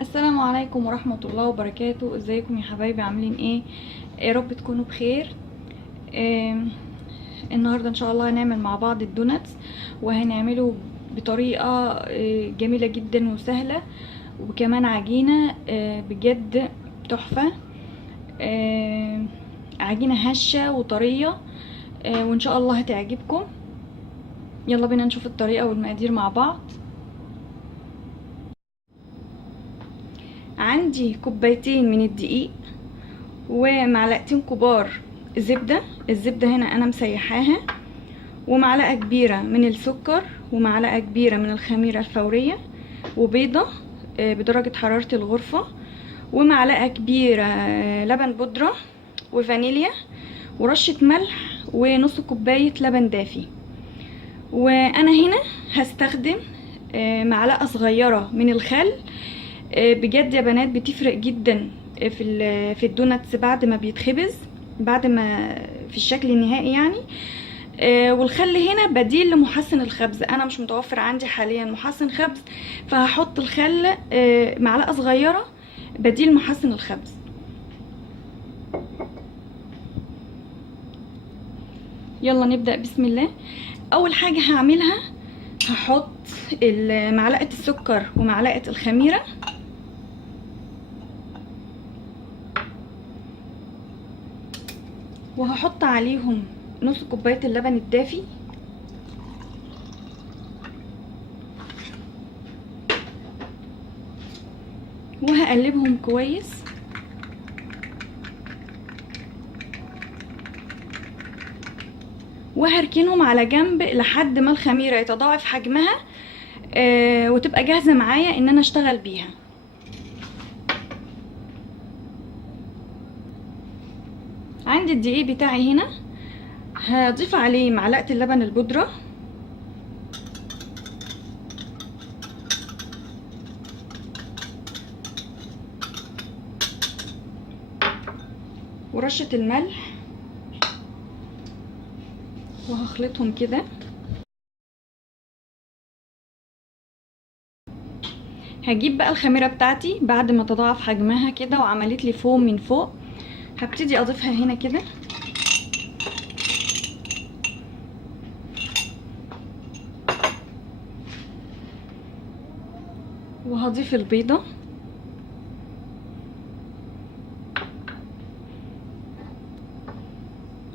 السلام عليكم ورحمة الله وبركاته. ازيكم يا حبايبي؟ عاملين ايه؟ يا رب تكونوا بخير. آم، النهاردة ان شاء الله هنعمل مع بعض الدوناتس، وهنعمله بطريقة جميلة جدا وسهلة، وكمان عجينة بجد تحفة. عجينة هشة وطرية، وان شاء الله هتعجبكم. يلا بينا نشوف الطريقة والمقادير مع بعض. عندي كوبايتين من الدقيق، ومعلقتين كبار زبدة. الزبدة هنا انا مسيحاها، ومعلقة كبيرة من السكر، ومعلقة كبيرة من الخميرة الفورية، وبيضة بدرجة حرارة الغرفة، ومعلقة كبيرة لبن بودرة، وفانيليا، ورشة ملح، ونص كوباية لبن دافي. وانا هنا هستخدم معلقة صغيرة من الخل. بجد يا بنات بتفرق جدا في الدوناتس بعد ما بيتخبز، بعد ما في الشكل النهائي يعني. والخل هنا بديل لمحسن الخبز، انا مش متوفر عندي حاليا محسن خبز، فهحط الخل معلقة صغيرة بديل محسن الخبز. يلا نبدأ بسم الله. اول حاجة هعملها هحط معلقة السكر ومعلقة الخميرة، وهحط عليهم نص كوباية اللبن الدافي، وهقلبهم كويس. وهركنهم على جنب لحد ما الخميرة يتضاعف حجمها وتبقى جاهزة معايا ان انا اشتغل بيها. عندي الدقيق بتاعي هنا، هضيف عليه معلقة اللبن البودرة، ورشة الملح، وهخلطهم كده. هجيب بقى الخميرة بتاعتي بعد ما تضاعف حجمها كده وعملت لي فوم من فوق، هبتدي اضيفها هنا كده، وهضيف البيضة،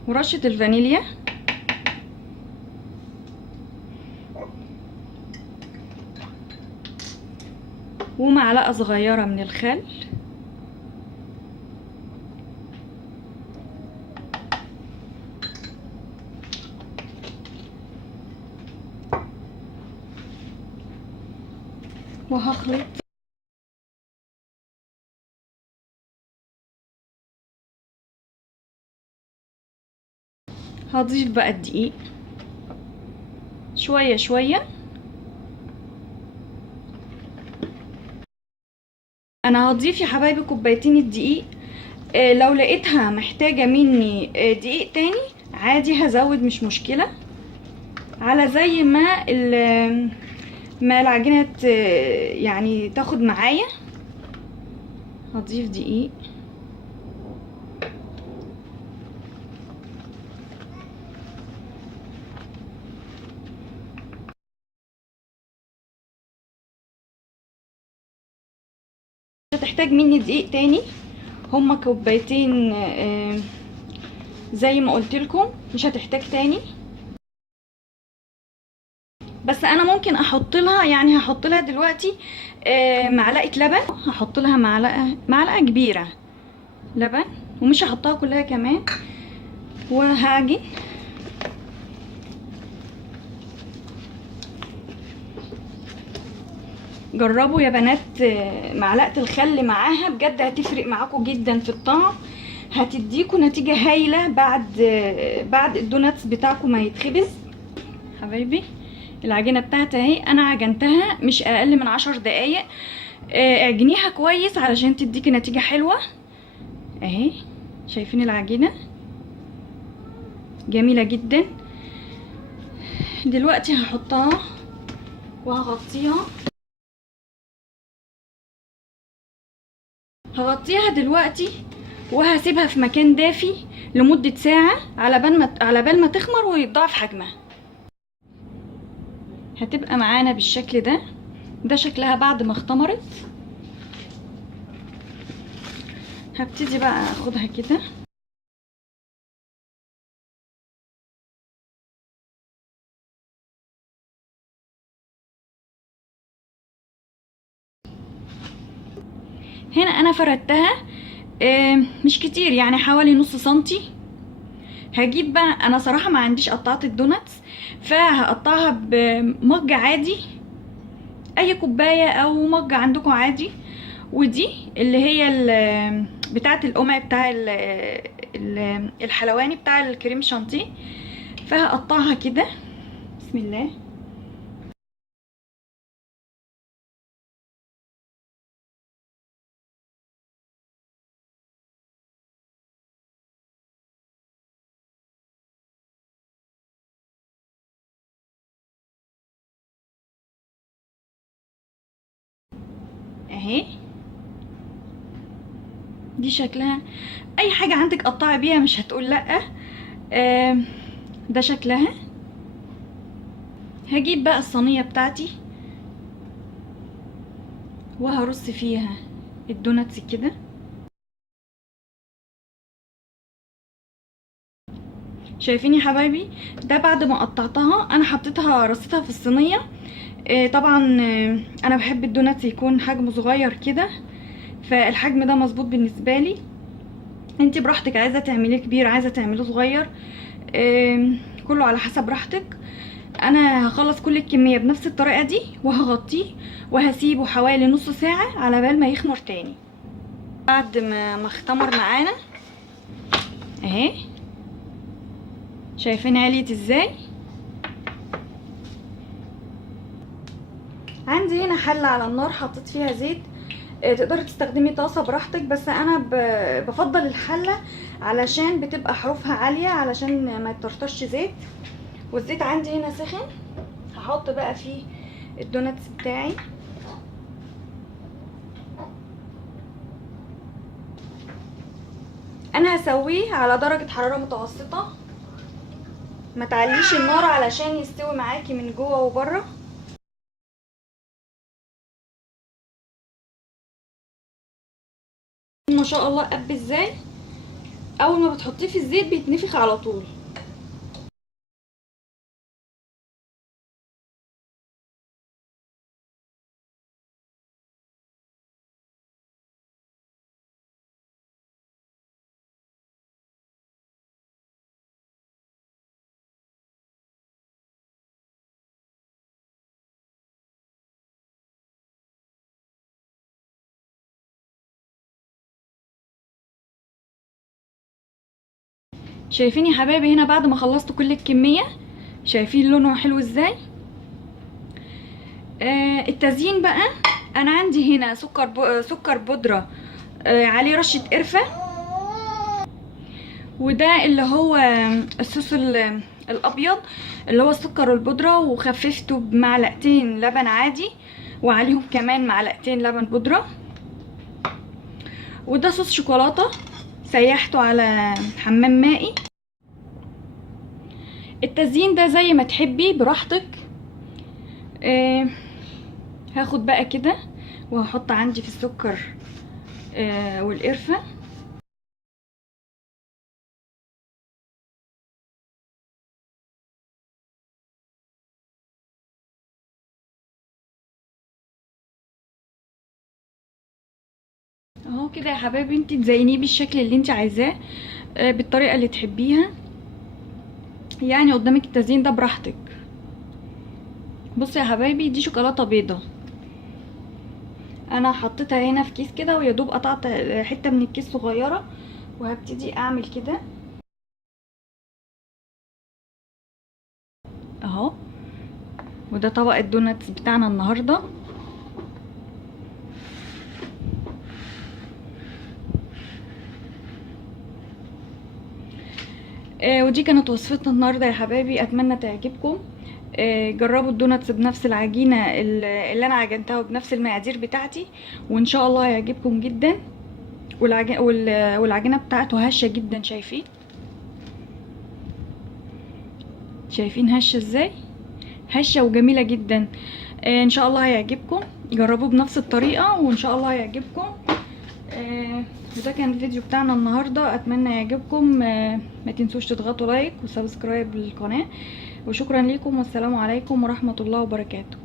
ورشة الفانيليا، ومعلقة صغيرة من الخل، وهخلط. هضيف بقى الدقيق شوية شوية. انا هضيف يا حبايبي كوبايتين الدقيق. لو لقيتها محتاجة مني دقيق تاني عادي هزود، مش مشكلة، على زي ما العجينة يعني تاخد معايا. هضيف دقيق، مش هتحتاج مني دقيق تاني، هما كوبايتين زي ما قلت لكم، مش هتحتاج تاني. بس انا ممكن احط لها، يعني هحط لها دلوقتي معلقه لبن، هحط لها معلقه كبيره لبن، ومش هحطها كلها كمان، وهعجن. جربوا يا بنات معلقه الخل معاها، بجد هتفرق معاكم جدا في الطعم، هتديكوا نتيجه هايله بعد الدوناتس بتاعكم ما يتخبز. حبايبي العجينه بتاعتي اهي، انا عجنتها مش اقل من 10 دقايق. اعجنيها كويس علشان تديكي نتيجه حلوه اهي. شايفين العجينه جميله جدا. دلوقتي هحطها وهغطيها هغطيها دلوقتي وهسيبها في مكان دافي لمدة ساعة على بال ما تخمر ويتضاعف حجمها. هتبقى معانا بالشكل ده. ده شكلها بعد ما اختمرت. هبتدي بقى اخدها كده. هنا انا فردتها مش كتير، يعني حوالي نص سنتي. هجيب بقى، انا صراحة ما عنديش قطعات الدوناتس، فهقطعها بمج عادي، اي كوباية او مج عندكم عادي. ودي اللي هي بتاعة القمع بتاع الحلواني بتاع الكريم شانتيه. فهقطعها كده. بسم الله. اهي دي شكلها. اي حاجة عندك قطعي بيها مش هتقول لا. ده شكلها. هجيب بقى الصينية بتاعتي وهرص فيها الدوناتس كده. شايفين يا حبايبي؟ ده بعد ما قطعتها انا حطيتها رصيتها في الصينيه. طبعا انا بحب الدوناتس يكون حجمه صغير كده، فالحجم ده مظبوط بالنسبه لي. انتي براحتك، عايزه تعمليه كبير عايزه تعمليه صغير، كله على حسب راحتك. انا هخلص كل الكميه بنفس الطريقه دي وهغطيه وهسيبه حوالي نص ساعه على بال ما يخمر تاني. بعد ما اختمر معانا اهي، شايفين عليت ازاي؟ عندي هنا حله على النار حطيت فيها زيت. تقدري تستخدمي طاسه براحتك، بس انا بفضل الحله علشان بتبقى حروفها عاليه علشان ما يطرطش زيت. والزيت عندي هنا سخن. هحط بقى فيه الدوناتس بتاعي. انا هسويه على درجه حراره متوسطه، ما تعليش النار علشان يستوي معاكي من جوه وبره. ما شاء الله قب ازاي! اول ما بتحطيه في الزيت بيتنفخ على طول. شايفين يا حبايبي هنا بعد ما خلصت كل الكميه؟ شايفين لونه حلو ازاي؟ التزيين بقى، انا عندي هنا سكر بودره، عليه رشه قرفه. وده اللي هو الصوص الابيض اللي هو السكر والبودره، وخففته بمعلقتين لبن عادي وعليهم كمان معلقتين لبن بودره. وده صوص شوكولاته سيحته على حمام مائي. التزيين ده زي ما تحبي براحتك. هاخد بقى كده وهحط عندي في السكر والقرفه. اهو كده يا حبايبي، انتي تزينيه بالشكل اللي انتي عايزاه، بالطريقه اللي تحبيها. يعني قدامك التزيين ده براحتك. بصي يا حبايبي، دي شوكولاته بيضه انا حطيتها هنا في كيس كده، ويا دوب قطعت حته من الكيس صغيره، وهبتدي اعمل كده اهو. وده طبق الدوناتس بتاعنا النهارده. ودي كانت وصفتنا النهارده يا حبايبي، اتمنى تعجبكم. جربوا الدوناتس بنفس العجينه اللي انا عجنتها وبنفس المقادير بتاعتي، وان شاء الله هيعجبكم جدا. والعجينه بتاعته هشه جدا. شايفين هشه ازاي؟ هشه وجميله جدا. ان شاء الله هيعجبكم، جربوه بنفس الطريقه وان شاء الله هيعجبكم. وده كان الفيديو بتاعنا النهارده، اتمنى يعجبكم. ما تنسوش تضغطوا لايك وسبسكرايب للقناه، وشكرا لكم والسلام عليكم ورحمه الله وبركاته.